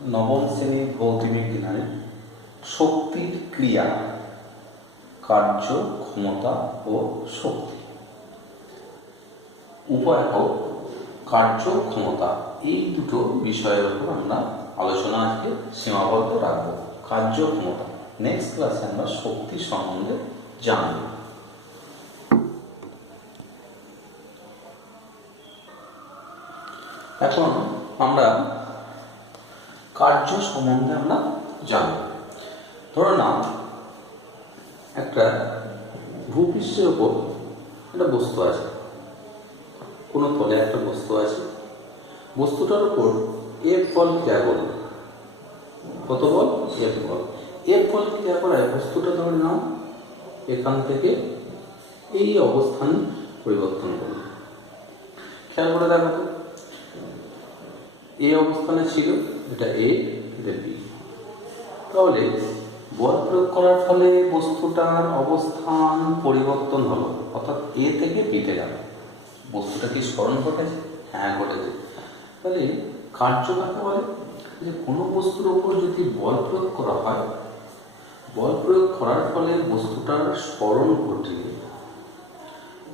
নবম শ্রেণীর ভৌতিক বিজ্ঞানে শক্তির ক্রিয়া, কার্য, ক্ষমতা ও শক্তি, উপায়ক, কার্য, ক্ষমতা, এই দুটো বিষয়ের উপর আমরা আলোচনা আজকে সীমাবদ্ধ রাখবো। কার্য, ক্ষমতা। নেক্সট ক্লাসে আমরা শক্তি সম্বন্ধে জানব। এখন আমরা কার্য সম্বন্ধে আমরা জানব। ধরো না, একটা ভূপৃষ্ঠের উপর একটা বস্তু আছে, কোনো তলে একটা বস্তু আছে, বস্তুটার উপর এফ বল ক্রিয়া করবে। কত বল? এফ বল। এফ বল ক্রিয়া করায় বস্তুটা ধরে নাও এখান থেকে এই অবস্থান পরিবর্তন করবে। খেয়াল করে দেখো, এই অবস্থানে ছিল, এটা এ, এটা বি। তাহলে বল প্রয়োগ করার ফলে বস্তুটার অবস্থান পরিবর্তন হলো, অর্থাৎ এ থেকে বিতে গেল। বস্তুটা কি স্মরণ ঘটেছে? হ্যাঁ, ঘটেছে। তাহলে কার্য কাকে বলে? যে কোনো বস্তুর উপর যদি বল প্রয়োগ করা হয়, বল প্রয়োগ করার ফলে বস্তুটার স্মরণ ঘটিয়ে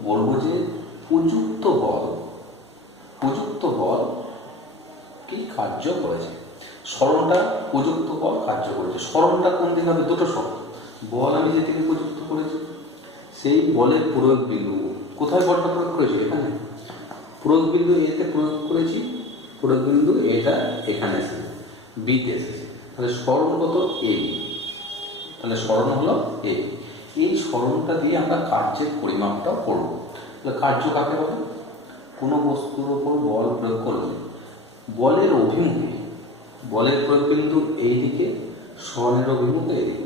বলবো যে উপযুক্ত বল কি কার্য করেছে। স্মরণটা প্রযুক্ত বল কার্য করেছে। স্মরণটা কোন দিকে হবে? দুটো শব্দ। বল আমি যেদিকে প্রযুক্ত করেছি, সেই বলের প্রয়োগ বিন্দু, কোথায় বলটা প্রয়োগ করেছি? এখানে। প্রয়োগ বিন্দু এতে প্রয়োগ করেছি, প্রয়োগ বিন্দু এটা এখানে এসেছে, বিতে এসেছে। তাহলে স্মরণ কত? এ। তাহলে স্মরণ হলো এ। এই স্মরণটা দিয়ে আমরা কার্যের পরিমাপটা করব। তাহলে কার্য কাকে বলে? কোনো বস্তুর ওপর বল প্রয়োগ করলে বলের অভিমুখে, বলের প্রয়োগ বিন্দু এই দিকে, স্মরণের অভিমুখে এই দিকে,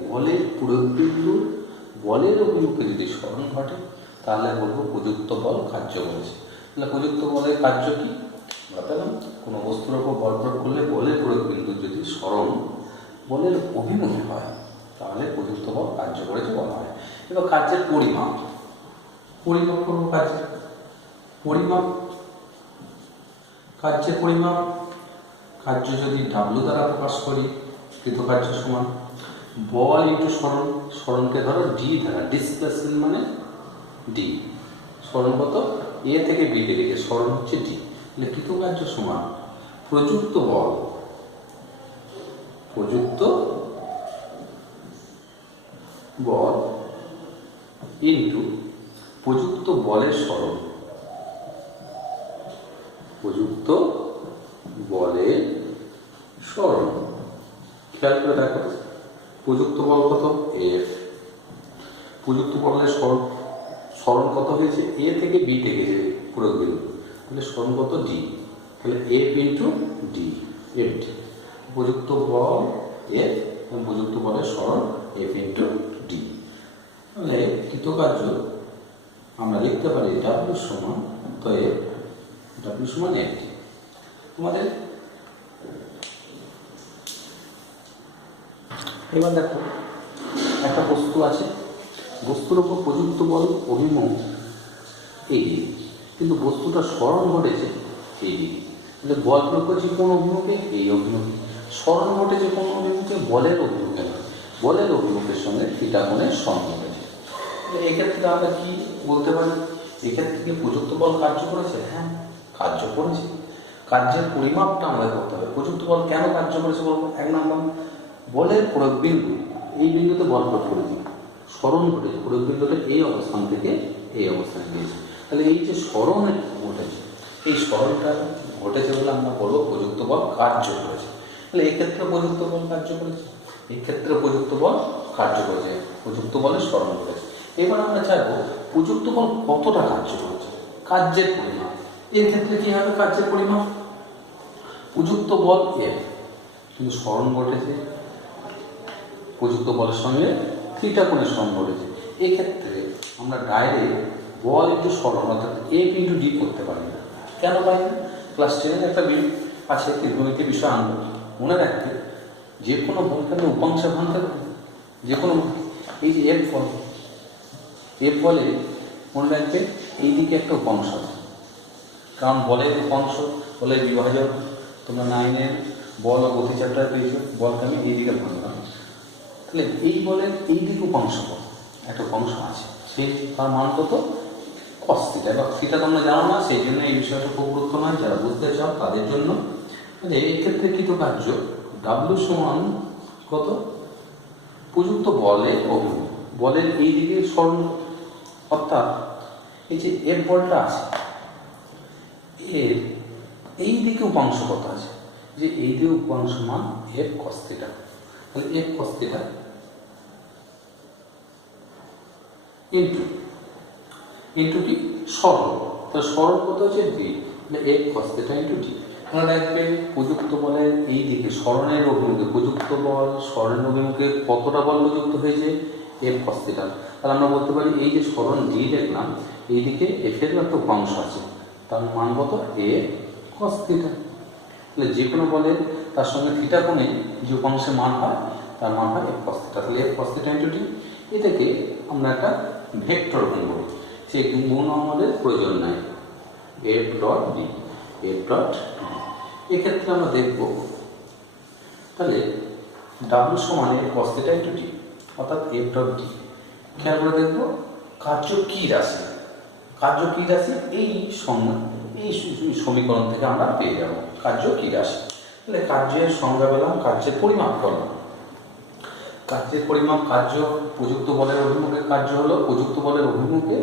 বলের অভিমুখে যদি স্মরণ ঘটে, তাহলে বলবো প্রযুক্ত বল কার্য করেছে। তাহলে প্রযুক্ত বলের কার্য কি আমরা পেলাম? কোনো বস্তুর ওপর বল প্রয়োগ করলে বলের প্রয়োগ বিন্দু যদি স্মরণ বলের অভিমুখে হয়, তাহলে প্রযুক্ত বল কার্য করেছে বলা হয়। এবার কার্যের পরিমাপ করবো। কার্যের পরিমাপ, কার্য যদি ডাব্লু দ্বারা প্রকাশ করি, কৃতকার্য সমান বল ইন্টু স্মরণ। স্মরণকে ধরো ডি দ্বারা, ডিসপ্লেসমেন্ট মানে ডি। স্মরণ কত? এ থেকে বি তে দিকে, স্মরণ হচ্ছে ডি। তাহলে কৃতকার্য সমান প্রযুক্ত বল ইন্টু প্রযুক্ত বলের স্মরণ। খেয়াল করে দেখো, প্রযুক্ত বল কত? এফ। প্রযুক্ত বলের স্মরণ কত হয়েছে? এ থেকে বি তে গেছে প্রয়োগ বিন্দু, তাহলে স্মরণ কত? ডি। তাহলে F into D, F D. প্রযুক্ত বল এফ এবং প্রযুক্ত বলের স্মরণ এফ ইন্টু ডি। তাহলে কৃতকার্য আমরা লিখতে পারি ডাব্লিউ সমান, তো এফ, ডাব্লিউ সমান এফ ডি। তোমাদের এবার দেখো, একটা বস্তু আছে, বস্তুর উপর প্রযুক্ত বল অভিমুখ এই দিকে, কিন্তু বস্তুটা স্মরণ ঘটেছে এই দিকে। তাহলে বল প্রয়োগ করছি কোন অভিমুখে? এই অভিমুখে। স্মরণ ঘটেছে কোন অভিমুখে? বলের অভিমুখে। বলের অভিমুখের সঙ্গে থিটা কোণের স্মরণ ঘটেছে। এক্ষেত্রে আমরা কি বলতে পারি? এক্ষেত্রে কি প্রযুক্ত বল কার্য করেছে? হ্যাঁ, কার্য করেছে। কার্যের পরিমাপটা আমরা করতে হবে। প্রযুক্ত বল কেন কার্য করেছে বলবো? এক নম্বর, বলের প্রয়োগ বিন্দু, এই বিন্দুতে বল প্রয়োগ করেছি, স্মরণ ঘটেছে, প্রয়োগ বিন্দুটা এই অবস্থান থেকে এই অবস্থানে গিয়েছে। তাহলে এই যে স্মরণ ঘটেছে, এই স্মরণটা ঘটেছে বলে আমরা বলবো প্রযুক্ত বল কার্য করেছে। তাহলে এক্ষেত্রে প্রযুক্ত বল কার্য করেছে, এক্ষেত্রে প্রযুক্ত বল কার্য করেছে, প্রযুক্ত বলের স্মরণ করেছে। এবার আমরা চাইবো প্রযুক্ত বল কতটা কার্য করেছে, কার্যের পরিমাপ। এর ক্ষেত্রে কি হবে? কার্যের পরিমাপ প্রযুক্ত বল এফ, কিন্তু স্মরণ ঘটেছে প্রযুক্ত বলের সঙ্গে থিটা কোণের স্মরণ ঘটেছে। এক্ষেত্রে আমরা ডাইরেক্ট বল ইন্টু স্মরণ অর্থাৎ এফ ইন্টু ডি করতে পারি না। কেন পারি না? ক্লাস 10 একটা আছে ত্রিকোণমিতি বিষয় আনবো, মনে রাখতে, যে কোনো বলকে আমরা উপাংশে ভাঙতে পারি। যে কোনো, এই যে এফ বলে মনে রাখবে এই দিকে একটা উপাংশ আছে, কারণ বলের উপাংশ বলে বিভাজক তোমরা 9-এর বল ও গতি চ্যাপ্টারে পেয়েছো, বলকে আমি এই দিকে ভাঙলাম, তাহলে এই বলের এই দিকে উপাংশ কত, একটা উপাংশ আছে, সে তার মান কত কস থিটা। এবার থিটা তোমরা জানো না, সেই জন্য এই বিষয়টা খুব গুরুত্ব নয়, যারা বুঝতে চাও তাদের জন্য। এই ক্ষেত্রে কৃতকার্য ডাব্লিউ সমান কত, প্রযুক্ত বলের অভিমুখ, বলের এই দিকে সরণ, অর্থাৎ এই যে এফ বলটা আছে এর এই দিকে উপাংশ কত আছে, যে এই দিকে উপাংশ মান এফ কস থিটা, তাহলে এফ কস থিটা ইন্টু কি সরণ, তো সরণ কত আছে ডি, তাহলে F cos theta into D. আমরা দেখবে প্রযুক্ত বলের এই দিকে সরণের অভিমুখে, প্রযুক্ত বল সরণের অভিমুখে কতটা বল প্রযুক্ত হয়েছে, এফ কস থিটা। তাহলে আমরা বলতে পারি এই যে সরণ ডি দেখলাম, এই দিকে এফ এর একটা উপাংশ আছে, তার মান কত এফ কস থিটা। তাহলে যে কোনো বলের তার সঙ্গে থিটা কোণে যে উপাংশের মান হয় তার মান হয় এফ কস থিটা, তাহলে F cos theta into D. এটাকে আমরা একটা ভেক্টর গুণ করি, সেই গুণ আমাদের প্রয়োজন নাই, F dot D, F dot D. এক্ষেত্রে আমরা দেখব তাহলে ডাব্লিউ সমান F cos theta into D, অর্থাৎ এফ ডট ডি। খেয়াল করে দেখব কার্য কি রাশি, কার্য কি রাশি এই সমীকরণ থেকে আমরা পেয়ে যাব কার্য কি রাশি। তাহলে কার্যের সংজ্ঞা পেলাম, কার্যের পরিমাপ করলাম, কার্যের পরিমাপ, কার্য প্রযুক্ত বলের অভিমুখে কার্য হলো, প্রযুক্ত বলের অভিমুখে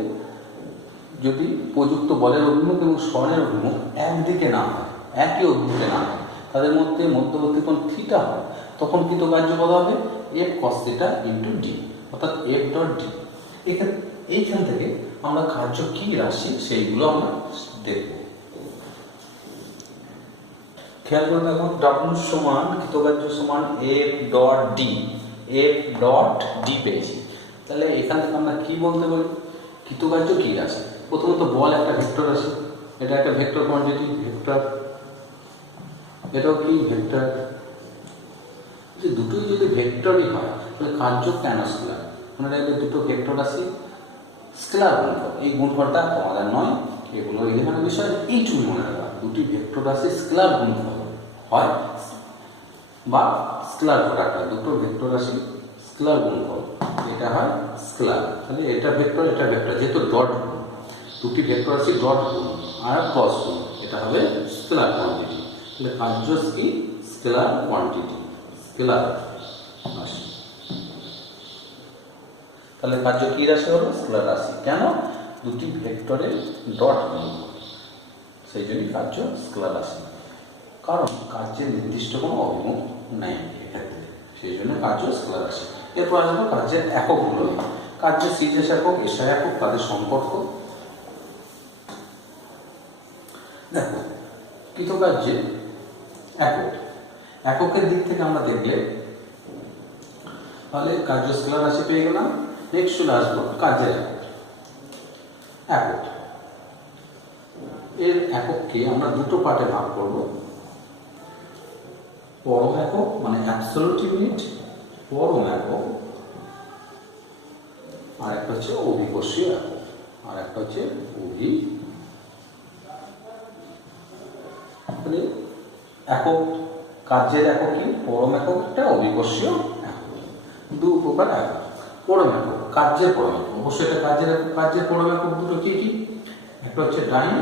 যদি প্রযুক্ত বলের অভিমুখ এবং সরণের অভিমুখ একদিকে না হয়, একই অভিমুখে না হয়, তাদের মধ্যে মধ্যবর্তী কোণ থিটা হয়, তখন কৃতকার্য কত হবে F cos theta into D, অর্থাৎ এফ ডট ডি। এইখান থেকে আমরা কার্য কি রাশি সেইগুলো আমরা দেখব। খেয়াল করে দেখো ডাব্লিউ সমান কৃতকার্য সমান F dot D, F dot D পেয়েছি। তাহলে এখান থেকে আমরা কি বলতে পারি, কৃতকার্য কি রাশি। প্রথমত বল একটা ভেক্টর রাশি, এটা একটা ভেক্টর কোয়ান্টিটি, ভেক্টর, এটাও কি ভেক্টর। যে দুটোই যদি ভেক্টরই হয় তাহলে কার্য কেন স্কেলার, মনে রাখবে দুটো ভেক্টর রাশি স্কেলার গুণফল, এই গুণফলটা তোমাদের নয়, এগুলো এখানে বিষয় এইটুকু মনে রাখা, দুটি ভেক্টর রাশি স্কেলার গুণফল হয় বা স্কেলার প্রোডাক্ট হয়, দুটো ভেক্টর রাশি স্কেলার গুণফল, এটা হয় স্কেলার। তাহলে এটা ভেক্টর, এটা ভেক্টর, যেহেতু ডট গুণ, দুটি ভেক্টর রাশি ডট গুণ আর ক্রস গুণ, এটা হবে স্কেলার কোয়ান্টিটি। তাহলে কার্য কি স্কেলার কোয়ান্টিটি, স্কেলার রাশি। তাহলে কার্য কি রাশি হলো স্কেলার রাশি, কেন দুটি ভেক্টরের ডট গুণ, সেই জন্যই কার্য স্কেলার রাশি, কারণ কার্যের নির্দিষ্ট কোনো অভিমুখ নাই এক্ষেত্রে, সেই জন্য কার্য স্কেলার রাশি। এরপর আসবো কার্যের এককগুলো, কার্যের সিরিজ একক, এসআই একক, তাদের সম্পর্ক। দেখো কৃতকার্যের একক, এককের দিক থেকে আমরা দেখলে তাহলে কার্য স্কেলার রাশি পেয়ে গেলাম। নেক্সট চলে আসবো কার্যের একক, এর একককে আমরা দুটো পার্টে ভাগ করব, পরম একক মানে অ্যাবসলিউট ইউনিট, পরম একক, আর একটা হচ্ছে অভিকর্ষীয় একক, আর একটা হচ্ছে মানে একক। কার্যের একক কি, পরম একক একটা, অভিকর্ষীয় একক, দু প্রকার একক। পরম একক, কার্যের পরম একক, অবশ্যই এটা কার্যের একক। কার্যের পরম একক দুটো কি কি, একটা হচ্ছে ডাইন,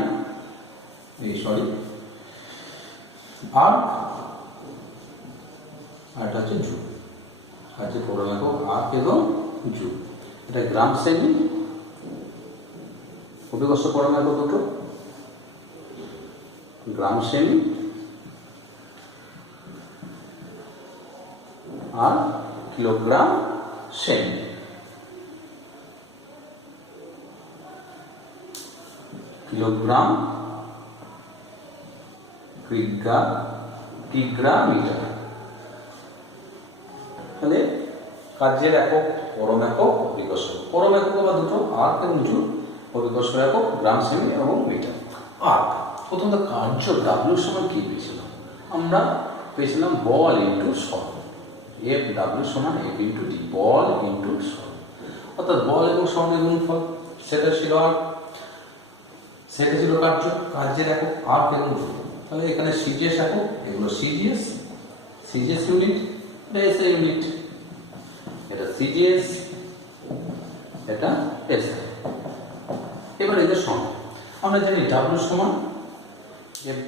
আর এটা হচ্ছে জুল। কার্যের পরম একক আর্ক এবং জুল, এটা গ্রাম সেমি, অভিকর্ষ পরম একক দুটো গ্রাম সেমি আর কিলোগ্রাম সেমি। কিলোগ্রাম, কিগ্রা, মিটার। তাহলে কার্যের একক পরম একক, অভিকর্ষ। পরম একক বা দুটো আর্ক এবং জুল, অভিকর্ষ একক গ্রাম সেমি এবং মিটার। আর্ক, প্রথমত কার্য ডাব্লিউ সমান কি পেয়েছিলাম, আমরা পেয়েছিলাম বল ইন্টু সরণ, এফ ডাব্লিউ সমান এফ ইন্টু ডি, বল ইন্টু সরণ, অর্থাৎ বল এবং সরণের গুণফল, সেটা ছিল আর্ক, সেটা ছিল কার্য, কার্যের একক আর্ক এবং জুল। তাহলে এখানে সিজিএস একক, এগুলো সিজিএস, সিজিএস ইউনিট, এটা এসআই ইউনিট, এটা সিজিএস, এটা এসআই। এবার এদের সমান আমরা জানি ডাব্লিউ সমান এফ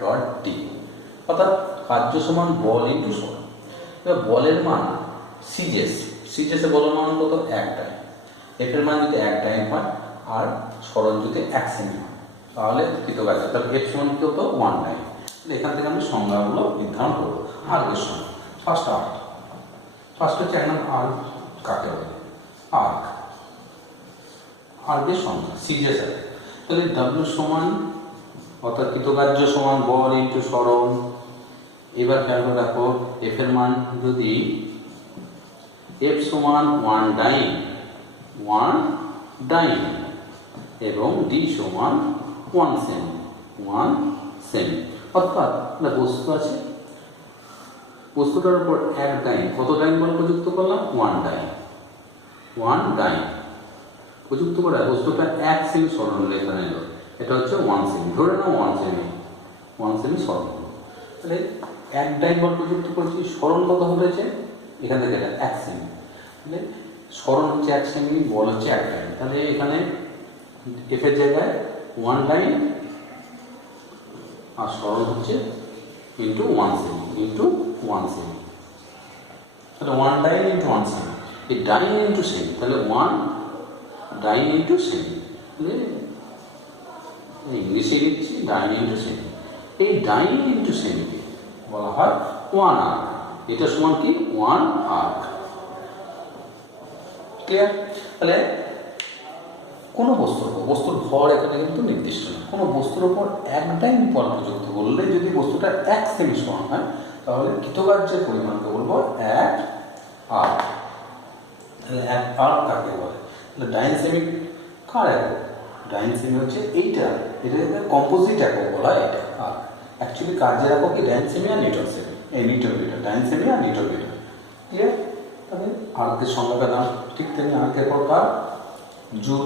ডট ডি, অর্থাৎ কার্য সমান বল ইন্টু সরণ। এবার বলের মান সিজিএস, সিজিএস এ বলের মান কত? 1 ডাইন। এফ এর মান যদি 1 ডাইন হয় আর সরণ যদি 1 সেমি হয় তাহলে কৃতকার্য, তাহলে এফ সমান কি হতো? 1 ডাইন। এখান থেকে আমি সংজ্ঞাগুলো নির্ধারণ করবো। আর্কের সংজ্ঞা ফার্স্ট আর্ক, ফার্স্ট হচ্ছে একদম আর্ক কাকে বলে? আর্ক, আর্কের সংজ্ঞা সিজিএস। তাহলে ডাব্লিউ সমান অর্থাৎ কৃতকার্য সমান বল ইন্টু সরণ। এবার খেয়াল করে দেখো এফ এর মান যদি এফ সমান 1 ডাইন, 1 ডাইন এবং ডি সমান 1 সেমি, 1 সেমি, অর্থাৎ বস্তু আছে, বস্তুটার উপর 1 ডাইন, কত ডাইন বল প্রযুক্ত করলাম? 1 ডাইন, 1 ডাইন প্রযুক্ত করে বস্তুটা 1 সেমি সরণ হলো, এখানে এলো, এটা হচ্ছে 1 সেমি, ধরে নাও 1 সেমি, 1 সেমি সরণ। তাহলে 1 ডাইন বল প্রযুক্ত করেছি, সরণ কত হয়েছে? এখান থেকে এটা 1 সেমি, তাহলে সরণ হচ্ছে 1 সেমি, বল হচ্ছে 1 ডাইন। তাহলে এখানে এফ এর জায়গায় 1 ডাইন আর সরণ হচ্ছে ইন্টু 1 সেমি, ইন্টু 1 সেমি, তাহলে 1 ডাইন ইন্টু 1 সেমি, এই ডাইন ইন্টু সেমি, তাহলে 1 ডাইন ইন্টু সেমি, তাহলে ইংলিশে লিখছি ডাইন ইন্টু সেমি। এই ডাইন ইন্টু সেমিকে বলা হয় 1 আর্ক, এটা সমান কি? 1 আর্ক। ক্লিয়ার? তাহলে কোনো বস্তুর ভর এখানে কিন্তু নির্দিষ্ট না, কোনো বস্তুর উপর 1 ডাইন বল প্রযুক্ত করলে যদি বস্তুটা 1 সেমি সমান হয় তাহলে কৃতকার্যের পরিমাণকে বলবো 1 আর্ক। তাহলে 1 আর্ক কাকে বলে? তাহলে ডাইন সেমি কার একক? ডাইন সেমি হচ্ছে এইটা, এটা কম্পোজিট একক বলা হয় এটা। আর অ্যাকচুয়ালি কার্যের একক কি? ডাইন সেমি আর নিউটন সেমি, এই নিউটন মিটার, ডাইন সেমি আর নিউটন মিটার। ক্লিয়ার? তাহলে আর্কের সংজ্ঞাটা দাম ঠিক তেমনি আর্ক একক কার? জুল।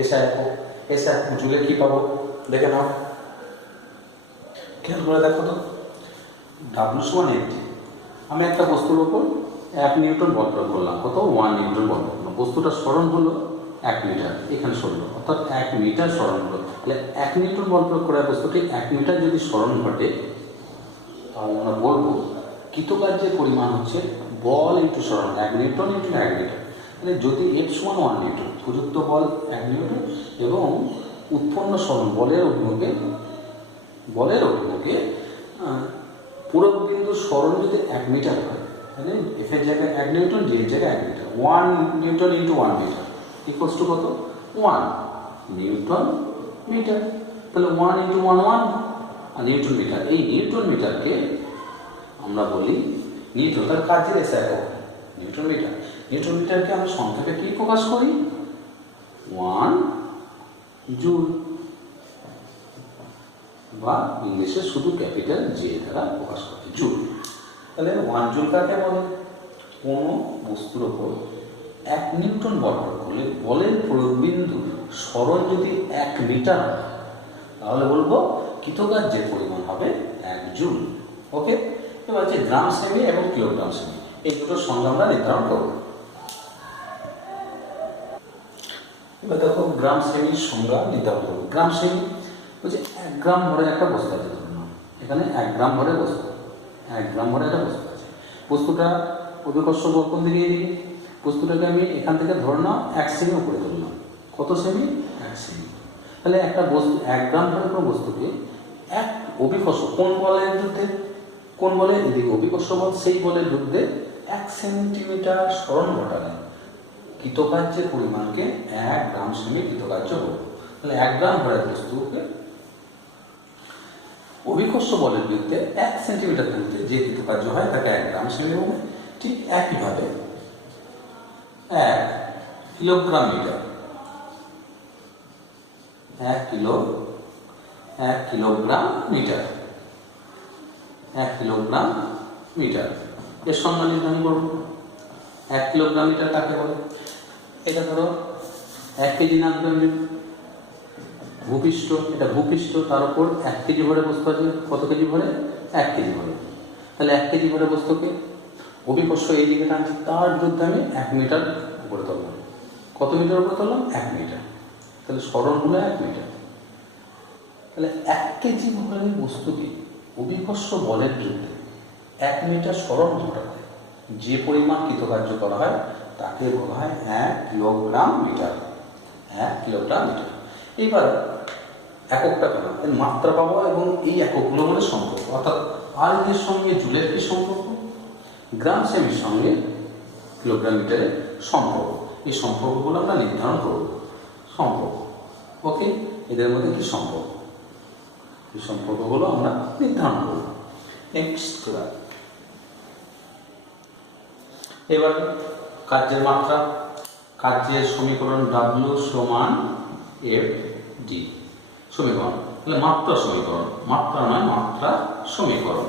এসআই একক, এসআই একক জুলে কি পাবো দেখে নাও, খেয়াল করে দেখো তো। ডাব্লিউ সমান এইটি, আমি একটা বস্তুর উপর 1 নিউটন বল প্রয়োগ করলাম, কত? 1 নিউটন বল প্রয়োগ করলাম, বস্তুটা সরণ হলো 1 মিটার, এখানে সরল, অর্থাৎ 1 মিটার সরণ হলো। তাহলে 1 নিউটন বল প্রয়োগ করে বস্তুটি 1 মিটার যদি সরণ ঘটে তাহলে আমরা বলবো কৃতকার্যের পরিমাণ হচ্ছে বল ইন্টু সরণ, 1 নিউটন ইন্টু 1 মিটার। তাহলে যদি এফ সমান 1 নিউটন, প্রযুক্ত বল 1 নিউটন এবং উৎপন্ন সরণ বলের অভিমুখে পুরো বিন্দু সরণ যদি 1 মিটার হয় তাহলে এফ এর জায়গায় 1 নিউটন, ডি এর জায়গায় 1 metre, 1 newton into 1 metre equals to কত? 1 নিউটন মিটার। তাহলে 1 ইন্টু 1 1 আর নিউটন মিটার, এই নিউটন মিটারকে আমরা বলি নিউটন, তার কাজের এসআই একক নিউটন মিটার। নিউটন মিটারকে আমি সংক্ষেপে কি প্রকাশ করি? 1 জুল, বা ইংলিশে শুধু ক্যাপিটাল জে দ্বারা প্রকাশ করি, জুল। তাহলে 1 জুল কাকে বলে? কোনো বস্তুর ওপর 1 নিউটন বল প্রয়োগ করলে বলের প্রয়োগ বিন্দু সরণ যদি 1 মিটার হয় তাহলে বলবো কৃতকার্যের পরিমাণ হবে 1 জুল। ওকে? এবার হচ্ছে গ্রাম সেমি এবং কিলোগ্রাম সেমি, এই দুটোর সংজ্ঞা আমরা নির্ধারণ করব। এবার দেখো গ্রাম সেমির সংজ্ঞা নির্ধারণ করবো। গ্রাম সেমি হচ্ছে 1 গ্রাম ভরে একটা বস্তু আছে, ধরুন এখানে 1 গ্রাম ভরে বস্তু, 1 গ্রাম ভরে একটা বস্তু আছে, বস্তুটা অভিকর্ষ বল কোন দিকে? এদিকে। বস্তুটাকে আমি এখান থেকে ধরে নাও 1 সেমি উপরে তুললাম, কত সেমি? 1 সেমি। তাহলে একটা বস্তু 1 গ্রাম ভরে কোনো বস্তুকে 1 অভিকর্ষ, কোন বলের বিরুদ্ধে? কোন বলের? এদিকে অভিকর্ষ বল, সেই বলের বিরুদ্ধে 1 সেন্টিমিটার সরণ ঘটালে কৃতকার্যের পরিমাণকে 1 গ্রাম সেমি কৃতকার্য বলব। তাহলে 1 গ্রাম ভরের বস্তুকে অভিকর্ষ বলের বিরুদ্ধে 1 সেন্টিমিটার দূরত্বে যে কৃতকার্য হয় তাকে 1 গ্রাম সেমি বলে। ঠিক একইভাবে 1 kilogram metre, 1 kilogram metre, 1 kilogram metre এর সংজ্ঞা নির্ধারণ করব। 1 কিলোগ্রাম মিটার কাকে বলে? এটা ধরো 1 কেজি নামবে ভূপৃষ্ঠ, এটা ভূপৃষ্ঠ, তার উপর 1 কেজি ভরে বস্তু আছে, কত কেজি ভরে? 1 কেজি ভরে। তাহলে 1 কেজি ভরে বস্তুকে অভিকর্ষ এই দিকে টানছি, তার বিরুদ্ধে আমি 1 মিটার উপরে তুললাম। কত মিটার উপরে তুললাম? 1 মিটার। তাহলে সরণ হলো 1 মিটার। তাহলে 1 কেজি ভরের বস্তুকে অভিকর্ষ বলের বিরুদ্ধে 1 মিটার সরণ ঘটাতে যে পরিমাণ কৃতকার্য করা হয় তাকে বলা হয় 1 কিলোগ্রাম মিটার। 1 kilogram metre. এইবার এককটা পেলাম, এর মাত্রা পাবো এবং এই এককগুলো মানে সম্পর্ক, অর্থাৎ আয়তের সঙ্গে জুলের কি সম্পর্ক, গ্রাম সেমির সঙ্গে কিলোগ্রাম মিটারের সম্পর্ক। এই সম্পর্কগুলো আমরা নির্ধারণ করব। সম্পর্ক, ওকে, এদের মধ্যে কি সম্পর্ক, এই সম্পর্কগুলো আমরা নির্ধারণ করব। নেক্সট, এবার কার্যের মাত্রা। কার্যের সমীকরণ W সমান FD সমীকরণ। তাহলে মাত্রা সমীকরণ, মাত্রা নয় মাত্রা সমীকরণ,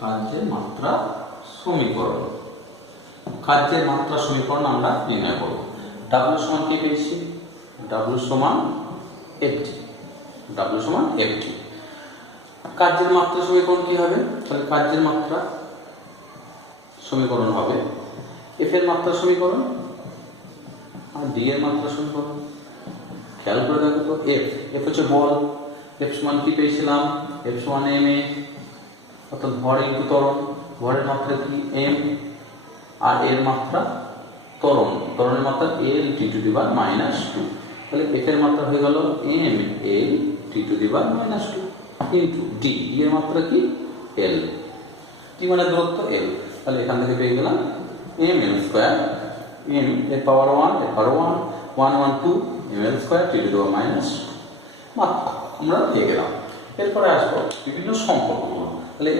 কার্যের মাত্রা সমীকরণ। কার্যের মাত্রা সমীকরণ আমরা নির্ণয় করব। W সমান কি পেয়েছি? W সমান FD। W সমান FD। কার্যের মাত্রা সমীকরণ কি হবে? তাহলে কার্যের মাত্রা সমীকরণ হবে F এর মাত্রা সমীকরণ আর D এর মাত্রা সমীকরণ। খেয়াল করে দেখো তো, F হচ্ছে বল, F সমান কি পেয়েছিলাম? F সমান ma, অর্থাৎ ভর ইনটু ত্বরণ। ভরের মাত্রা কি? m, আর এর মাত্রা ত্বরণ, ত্বরণের মাত্রা l t to the power -2। তাহলে F এর মাত্রা হয়ে গেল m l t to the power -2 into D, এর মাত্রা কি? l, t মানে দূরত্ব, l। তাহলে এখান থেকে পেয়ে গেলাম ml স্কয়ার, m এর পাওয়ার 1, এর power 1, 1 1 2 ml square t to the power -2 মাত্রা আমরা পেয়ে গেলাম। এরপরে আসবো বিভিন্ন সম্পর্কগুলো। তাহলে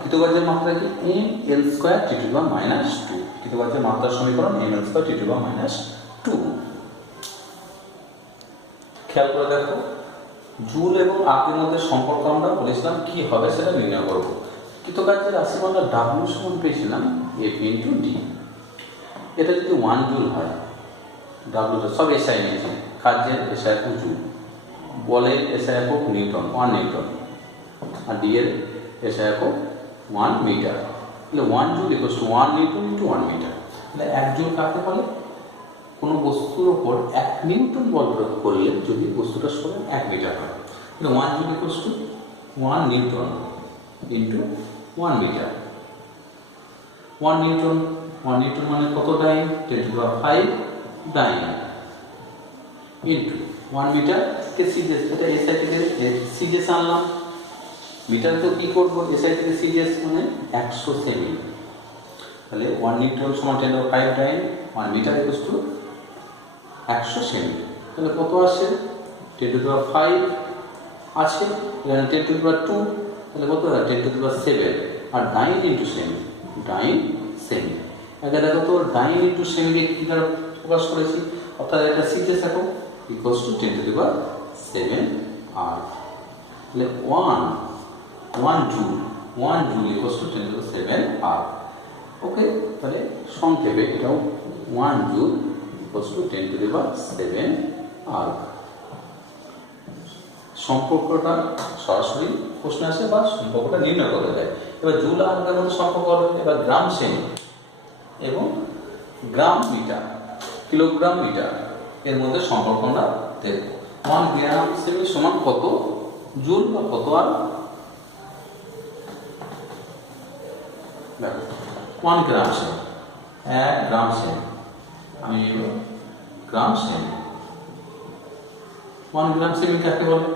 কৃতকার্যের মাত্রা কি? ml square t to the power -2। কৃতকার্যের মাত্রার সমীকরণ ml square t to the power -2। খেয়াল করে দেখো, জুল এবং আর্কের মধ্যে সম্পর্ক আমরা বলেছিলাম কি হবে সেটা নির্ণয় করব। কৃতকার্যের রাশিমালা W সমান পেয়েছিলাম F ইন্টু D। এটা যদি 1 জুল হয়, W সব এসআই নিয়েছি, কার্যের এসআই একক জুল, বলের এসআই একক নিউটন 1 নিউটন, আর D এর এসআই একক 1 মিটার। তাহলে 1 joule equals to 1 newton into 1 metre. তাহলে 1 জুল কাকে বলে? কোনো বস্তুর উপর 1 নিউটন বল প্রয়োগ করলে যদি বস্তুটা সমান 1 মিটার হয়, তাহলে 1 joule equals to 1 newton into 1 metre. 1 newton মানে কত dyne? 10 to the power 5 dyne into 1 metre কে সিজিএস, এটা এসআই থেকে সিজিএস আনলাম। মিটার তো কি করব? এসআই থেকে সিজিএস মানে 100 সেমি। তাহলে 1 নিউটন সমান 10 to the power 5 dyne, 1 metre equals to 100 সেমি। তাহলে কত আসে? 10 টু দি পাওয়ার 5 আছে, এখানে 10 টু দি পাওয়ার 2, তাহলে কত হয়? 10 টু দি পাওয়ার 7, আর ডাইন ইন্টু সেমি, ডাইন সেমি। আগে দেখো তো, ডাইন ইন্টু সেমি দিয়ে কি দ্বারা প্রকাশ করেছি? অর্থাৎ এটা সিজিএস একক equals to 10 to the power 7 আর। তাহলে 1 joule equals to 10 to the power 7 আর। ওকে, তাহলে সংক্ষেপে এটাও 1 joule equals to 10 to the power 7 আর। সম্পর্কটা সরাসরি প্রশ্ন আসে বা সম্পর্কটা নির্ণয় করা যায়। এবার জুল আর আর্কের মধ্যে সম্পর্ক হবে। এবার গ্রাম সেমি এবং গ্রাম মিটার, কিলোগ্রাম মিটার এর মধ্যে সম্পর্ক আমরা দেখব। 1 গ্রাম সেমি সমান কত জুল বা কত আর? দেখো 1 গ্রাম সেমি, 1 গ্রাম সেমি, আমি গ্রাম সেমি। 1 গ্রাম সেমি কাকে বলে?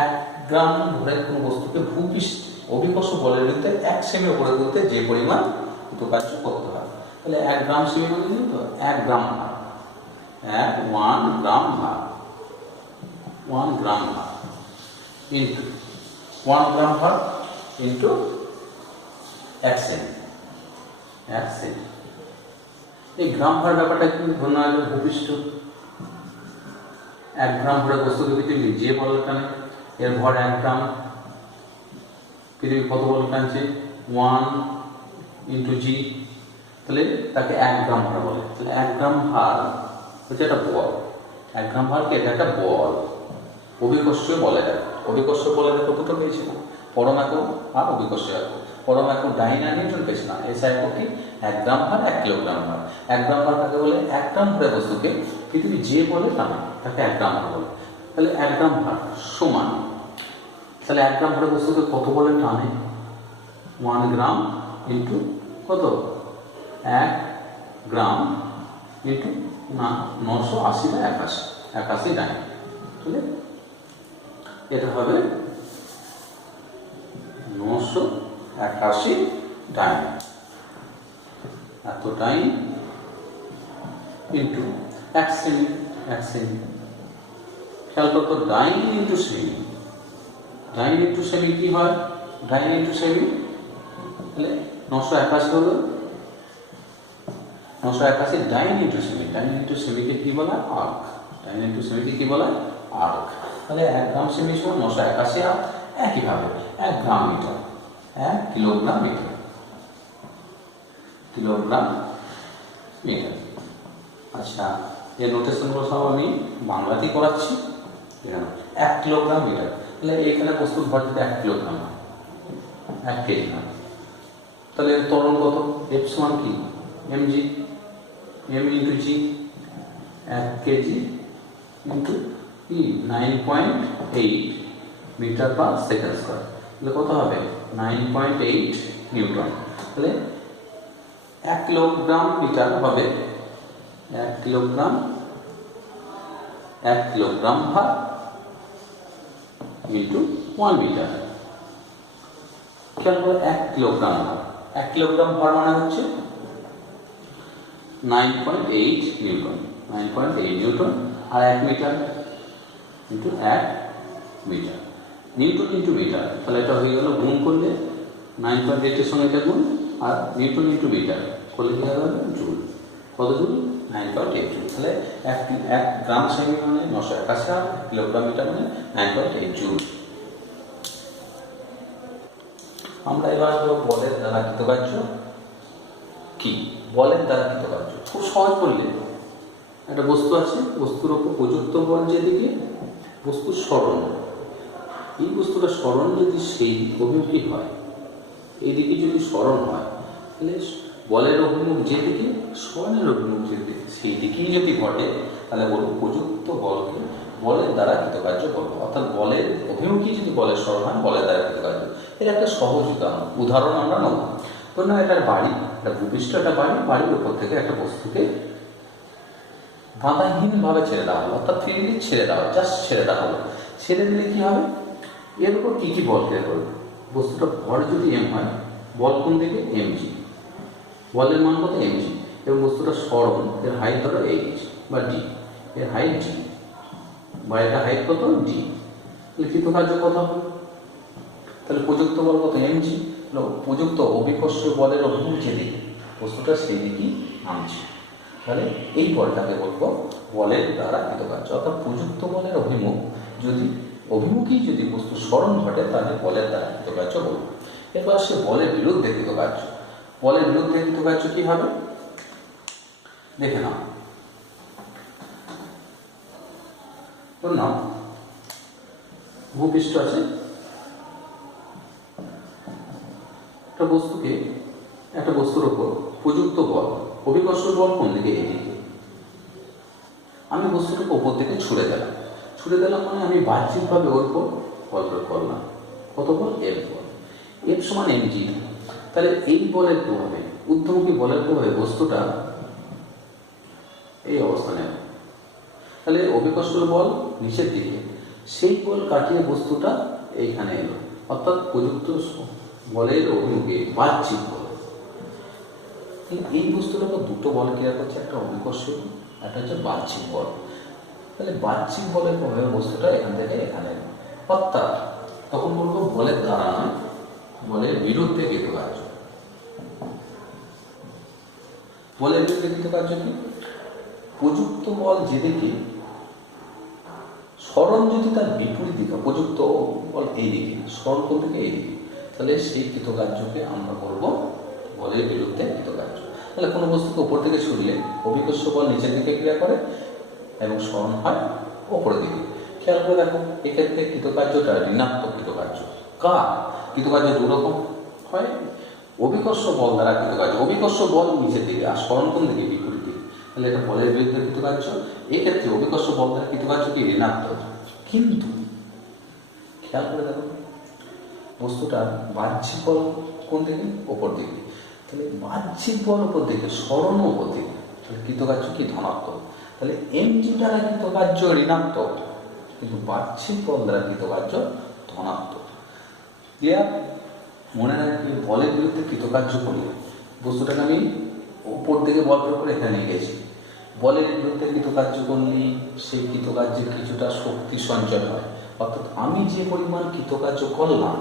1 গ্রাম ভরের কোনো বস্তুকে ভূপৃষ্ঠ অভিকর্ষ বলের বিরুদ্ধে 1 সেমি উপরে তুলতে যে পরিমাণ কৃতকার্য করতে হয়। তাহলে 1 গ্রাম সেমি বলে দিই তো 1 গ্রাম ভার, 1 গ্রাম ভার, 1 গ্রাম ভার ইন্টু 1 গ্রাম ভার ইন্টু 1 সেমি, 1 সেমি। এই গ্রাম ভার ব্যাপারটা কি ধরুন ভূপৃষ্ঠ 1 গ্রাম ভরের বস্তুকে পৃথিবী যে বল টানে, এর ভর 1 গ্রাম, পৃথিবী কত বল টানছে? 1 ইন্টু জি, তাহলে তাকে 1 গ্রাম ভার বলে। তাহলে 1 গ্রাম ভার হচ্ছে একটা বল, 1 গ্রাম ভারকে এটা একটা বল, অভিকর্ষীয় বলে দেয়। অভিকর্ষীয় বলে দেয় কতটা পেয়েছিলাম? পরমাণু আর অভিকর্ষ একক। পরমাণু ডাইনা নিউটন পেছে না, এসআই এককটি 1 গ্রাম ভার 1 কিলোগ্রাম ভার। 1 গ্রাম ভার কাকে বলে? 1 গ্রাম ভরের বস্তুকে পৃথিবী যে বলে টানে তাকে 1 গ্রাম ভার বলে। তাহলে 1 গ্রাম ভার সমান, তাহলে 1 গ্রাম ভরের বস্তুকে কত বলে টানে? 1 গ্রাম ইন্টু কত? 1 গ্রাম ইন্টু 980 বা 81 ডাইন। তাহলে এটা হবে 981 ডাইন। এত ডাইন ইন্টু 1 সেমি। খেয়াল করতো ডাইন ইন্টু সেমি। ডাইন ইন্টু সেমি কি হয়? ডাইন ইন্টু সেমি, তাহলে 981 হলো 981 ডাইন ইন্টু সেমি। ডাইন ইন্টু সেমিকে কি বলা? আর্ক। ডাইন ইন্টু সেমিকে কি বলা? আর্ক। তাহলে 1 গ্রাম সেমি সমান 981 আর্ক। একইভাবে 1 গ্রাম মিটার 1 কিলোগ্রাম মিটার। আচ্ছা, এই নোটেশনগুলো সব আমি বাংলাতেই করাচ্ছি। 1 কিলোগ্রাম মিটার, তাহলে এখানে বস্তুর ভর যদি 1 কিলোগ্রাম, 1 কেজি না, তাহলে ত্বরণ কত? এফ সমান কি? mg, m ইন্টু জি। 1 কেজি ইন্টু কি? 9.8 মিটার পার সেকেন্ড স্কোয়ার। তাহলে কত হবে? 9.8 নিউটন। তাহলে 1 কিলোগ্রাম মিটার হবে 1 কিলোগ্রাম ভার ইন্টু 1 মিটার। খেয়াল করে 1 কিলোগ্রাম ভার, 1 কিলোগ্রাম ভার মানে হচ্ছে 9.8 নিউটন। 9.8 নিউটন। আর 1 metre into 1 metre. Newton into metre, তাহলে এটা হয়ে গেল, গুণ করলে 9.8 এর সঙ্গে এটা গুণ, আর নিউটন ইন্টু মিটার করলে কি হবে? জুল। কত জুল? 9.8 জুল। তাহলে 1 গ্রাম সেমি মানে 981 আর 1 কিলোগ্রাম মিটার মানে 9.8 জুল। আমরা এবার বলের দ্বারা কৃতকার্য কি? বলের দ্বারা কৃতকার্য খুব সহজ বললে, একটা বস্তু আছে, বস্তুর ওপর প্রযুক্ত বল যেদিকে বস্তুর সরণ, এই বস্তুটা সরণ যদি সেই অভিমুখী হয়, এইদিকে যদি সরণ হয়, তাহলে বলের অভিমুখ যেদিকে সরণের অভিমুখ যেদিকে সেই দিকেই যদি ঘটে, তাহলে বলবো প্রযুক্ত বলকে বলের দ্বারা কৃতকার্য বলবো। অর্থাৎ বলের অভিমুখী যদি বলের সরণ হয়, বলের দ্বারা কৃতকার্য। এর একটা সহজ উদাহরণ আমরা নেব। ধরুন একটা বাড়ি, একটা ভূপৃষ্ঠ একটা বাড়ি, বাড়ির উপর থেকে একটা বস্তুকে বাধাহীনভাবে ছেড়ে দেওয়া হলো, অর্থাৎ ফ্রিলি ছেড়ে দেওয়া, জাস্ট ছেড়ে দেওয়া হলো। ছেড়ে দিলে কি হবে? এর উপর কি কি বল ক্রিয়া করবে? বস্তুটা ভর যদি এম হয়, বল কোন দিকে? mg। বলের মান কত? mg। এবং বস্তুটা সরণ, এর হাইট ধরো h বা d, এর হাইট d বা এটা হাইট কত? d। লিখিত কার্য কত হবে? তাহলে প্রযুক্ত বল কত? mg। প্রযুক্ত অভিকর্ষ বলের অভিমুখ যেদিকে বস্তুটা সেই দিকেই নামছে, তাহলে এই বলটাকে বলবো বলের দ্বারা কৃতকার্য। অর্থাৎ প্রযুক্ত বলের অভিমুখী যদি বস্তু সরণ ঘটে, তাহলে বলের দ্বারা কৃতকার্য বলবো। এরপর সে বলের বিরুদ্ধে কৃতকার্য। বলের বিরুদ্ধে কৃতকার্য কি হবে দেখে নাও। নাও ভূপৃষ্ঠ আছে, একটা বস্তুর উপর প্রযুক্ত বল, অভিকর্ষ বল কোন দিকে? এইদিকে। আমি বস্তুটাকে ওপর দিকে ছুড়ে দিলাম মানে আমি বাহ্যিকভাবে ওর উপর বল প্রয়োগ করলাম। কত বল? এফ বল। এফ সমান mg। তাহলে এই বলের প্রভাবে, ঊর্ধ্বমুখী বলের প্রভাবে বস্তুটা এই অবস্থানে, তাহলে অভিকর্ষ বল নিচের দিকে, সেই বল কাটিয়ে বস্তুটা এইখানে এলো, অর্থাৎ প্রযুক্ত বলের অভিমুখে বাহ্যিক বল। এই বস্তুটাকে দুটো বল ক্রিয়া করছে, একটা অভিকর্ষ, একটা হচ্ছে বাহ্যিক বল। তাহলে বাহ্যিক বলের প্রভাবে বস্তুটা এখান থেকে এখানে এলো, অর্থাৎ তখন বলবো বলের দ্বারা নয়, বলের বিরুদ্ধে কৃতকার্য। বলের বিরুদ্ধে কৃতকার্য কি? প্রযুক্ত বল যেদিকে সরণ যদি তার বিপরীত দিকে, প্রযুক্ত বল এই দিকে, সরণ কোন দিকে? এই দিকে, তাহলে সেই কৃতকার্যকে আমরা বলবো বলের বিরুদ্ধে কৃতকার্য। তাহলে কোনো বস্তুকে উপর থেকে ছুড়লে অভিকর্ষ বল নিচের দিকে ক্রিয়া করে এবং সরণ হয় ওপরের দিকে। খেয়াল করে দেখো, এক্ষেত্রে কৃতকার্যটা ঋণাত্মক কৃতকার্য। কার? কৃতকার্য দুরকম হয়, অভিকর্ষ বল দ্বারা কৃতকার্য। অভিকর্ষ বল নিচের দিকে আর সরণ কোন দিকে, বিপরীত দিকে। তাহলে এটা বলের বিরুদ্ধে কৃতকার্য। এক্ষেত্রে অভিকর্ষ বল দ্বারা কৃতকার্য কি ঋণাত্মক। কিন্তু খেয়াল করে দেখো বস্তুটার বাহ্যিক বল কোন দিকে, ওপর দিকে। তাহলে বাহ্যিক বল ওপর দিকে, সরণ ওপর দিকে, তাহলে কৃতকার্য কি ধনাত্মক। তাহলে এমজি দ্বারা কৃতকার্য ঋণাত্মক, কিন্তু বাহ্যিক বল দ্বারা কৃতকার্য ধনাত্মক। ক্লিয়ার? মনে রাখবে বলের বিরুদ্ধে কৃতকার্য করলে বস্তুটাকে আমি উপর দিকে বল প্রয়োগ করে এখানে নিয়ে গেছি। বলের বিরুদ্ধে কৃতকার্য করলে সেই কৃতকার্যের কিছুটা শক্তি সঞ্চয় হয়। অর্থাৎ আমি যে পরিমাণ কৃতকার্য করলাম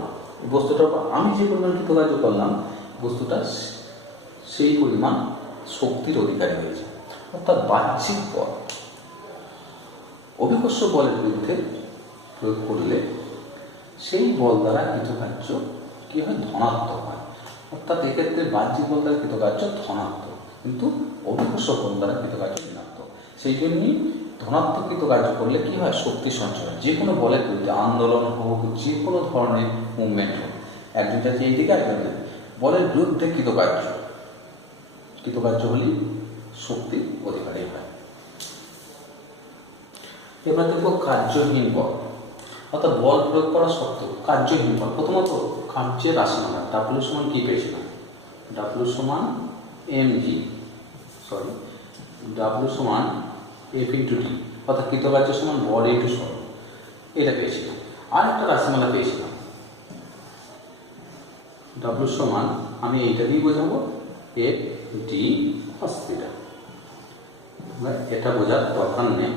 বস্তুটার উপর, আমি যে পরিমাণ কৃতকার্য করলাম বস্তুটা সেই পরিমাণ শক্তির অধিকারী হয়েছে। অর্থাৎ বাহ্যিক বল অভিকর্ষ বলের বিরুদ্ধে প্রয়োগ করলে সেই বল দ্বারা কৃতকার্য কি হয়, ধনাত্মক হয়। অর্থাৎ এক্ষেত্রে বাহ্যিক বল দ্বারা কৃতকার্য ধনাত্মক, কিন্তু অভিকর্ষ বল দ্বারা কৃতকার্য ঋণাত্মক। সেই জন্যই ধনাত্মক কৃতকার্য করলে কি হয়, শক্তি সঞ্চয় হয়। যে কোনো বলের বিরুদ্ধে আন্দোলন হোক, যে কোনো ধরনের মুভমেন্ট হোক, একজন যাচ্ছে এইদিকে একজন বলের বিরুদ্ধে কৃতকার্য হলেই শক্তি অধিকারী হয়। এবার দেখবো কার্যহীন বল, অর্থাৎ বল প্রয়োগ করা সত্ত্বেও কার্যহীন বল। প্রথমত কার্যের রাশিমালা ডাব্লিউ সমান কি পেয়েছিলাম, ডাব্লিউ সমান এমজি, ডাব্লিউ সমান এফ ইন্টু টি, অর্থাৎ কৃতকার্য সমান বল ইন্টু সরণ, এটা পেয়েছিলাম। আর একটা রাশিমালা পেয়েছিলাম ডাব্লিউ সমান, আমি এইটা দিয়ে বোঝাবো এফ ডি হসপিটাল, এটা বোঝার দরকার নেই।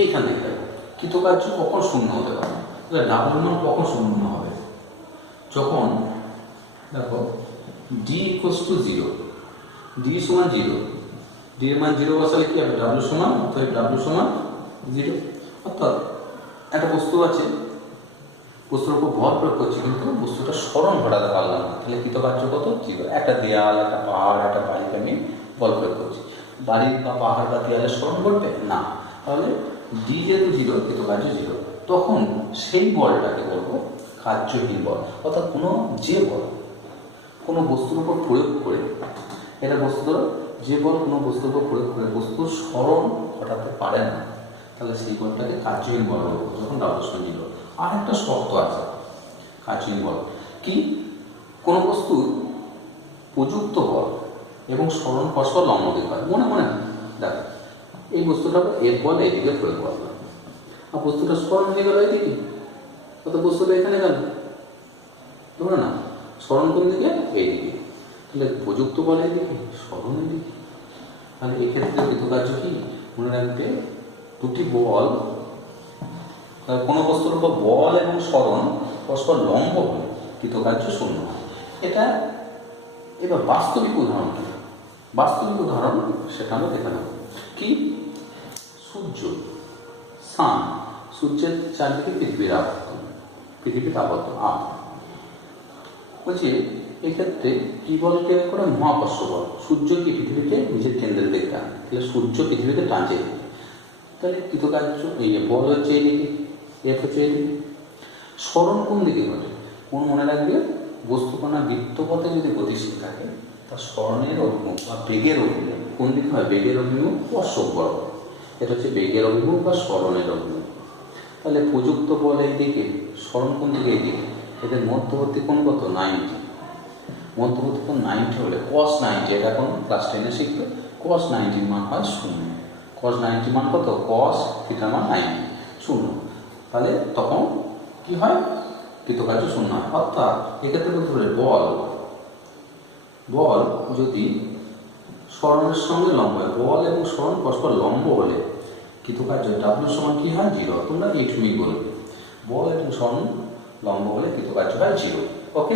এইখান থেকে দেখো কৃতকার্য কখন শূন্য হতে পারে, ডাব্লিউ মান কখন শূন্য হবে, যখন দেখো ডি ইকুয়ালস টু 0, ডি সমান 0, ডি এর মান 0 বসালে কি হবে, ডাব্লিউ সমান, অর্থাৎ ডাব্লিউ সমান 0। অর্থাৎ একটা বস্তু আছে, বস্তুর উপর ভর প্রয়োগ করছি কিন্তু বস্তুটা স্মরণ ঘটাতে পারলাম না, তাহলে কৃতকার্য কত, 0। একটা দেয়াল, একটা পাহাড়, একটা বাড়িতে আমি বল প্রয়োগ করছি, বাড়ি বা পাহাড় বা দেয়ালে স্মরণ করবে না, তাহলে ডি যেহেতু 0, কৃতকার্য 0, তখন সেই বলটাকে বলবো কার্যহীন বল। অর্থাৎ যে বল কোনো বস্তুর উপর প্রয়োগ করে, এটা বস্তু ধরো যে বল কোনো বস্তুর উপর প্রয়োগ করে বস্তুর স্মরণ ঘটাতে পারে না, তাহলে সেই বলটাকে কার্যহীন বল বলবো, যখন ডাব্লিউ সমান 0। আর একটা শর্ত আছে কার্যহীন বল কি, কোনো বস্তুর প্রযুক্ত বল এবং স্মরণ পরস্পর লম্ব দিক হয়। মনে মনে দেখো এই বস্তুটা এর বল এদিকে প্রয়োগ করলাম, আর বস্তুটা স্মরণ হয়ে গেল এইদিকে, অত বস্তুটা এখানে গেল, বুঝলো না, স্মরণ কোন দিকে, এইদিকে, তাহলে প্রযুক্ত বল এইদিকে, স্মরণ এইদিকে। তাহলে এক্ষেত্রে কৃতকার্য কি, মনে রাখবে দুটি বল, কোনো বস্তুর উপর বল এবং স্মরণ পরস্পর লম্ব হলে কৃতকার্য শূন্য হয়। এটা এবার বাস্তবিক উদাহরণ কি, বাস্তবিক উদাহরণ সেটা আমরা দেখে নেব। কি, সূর্য, সান, সূর্যের চারদিকে পৃথিবীর আবদ্ধ বলছি। এক্ষেত্রে কি বলকে করে, মহাকর্ষ বল। সূর্য কি পৃথিবীকে নিজের কেন্দ্রের দিকে টানে, তাহলে সূর্য পৃথিবীতে টানছে, তাহলে কৃতকার্য এই বল হচ্ছে এইদিকে, এফ হচ্ছে এইদিকে। স্মরণ কোন দিকে ঘটে, কোন মনে রাখবে বস্তুকণা বৃত্তপথে যদি গতিশীল থাকে তার স্মরণের অভিমুখ বা বেগের অভিমুখ কোন দিকে হয়, বেগের অভিমুখ স্পর্শক বরাবর, এটা হচ্ছে বেগের অভিমুখ বা স্মরণের অভিমুখ। তাহলে প্রযুক্ত বল এইদিকে, স্মরণ কোন দিকে, এইদিকে, এদের মধ্যবর্তী কোণ কত, 90, মধ্যবর্তী কোণ 90 হলে cos 90, এটা এখন ক্লাস 10-এ শিখবে, cos 90 মান হয় 0, cos 90 মান কত, cos থিটা মান 90, 0, তাহলে তখন কি হয়, কৃতকার্য শূন্য হয়। অর্থাৎ এক্ষেত্রে বলতে পারে বল যদি স্মরণের সঙ্গে লম্ব হয়, বল এবং স্মরণ পরস্পর লম্ব হলে কৃতকার্য ডাব্লিউ সমান কি হয়, 0। তোমরা এইটুকুই বলবে, বল এবং স্মরণ লম্ব হলে কৃতকার্য হয় 0। ওকে।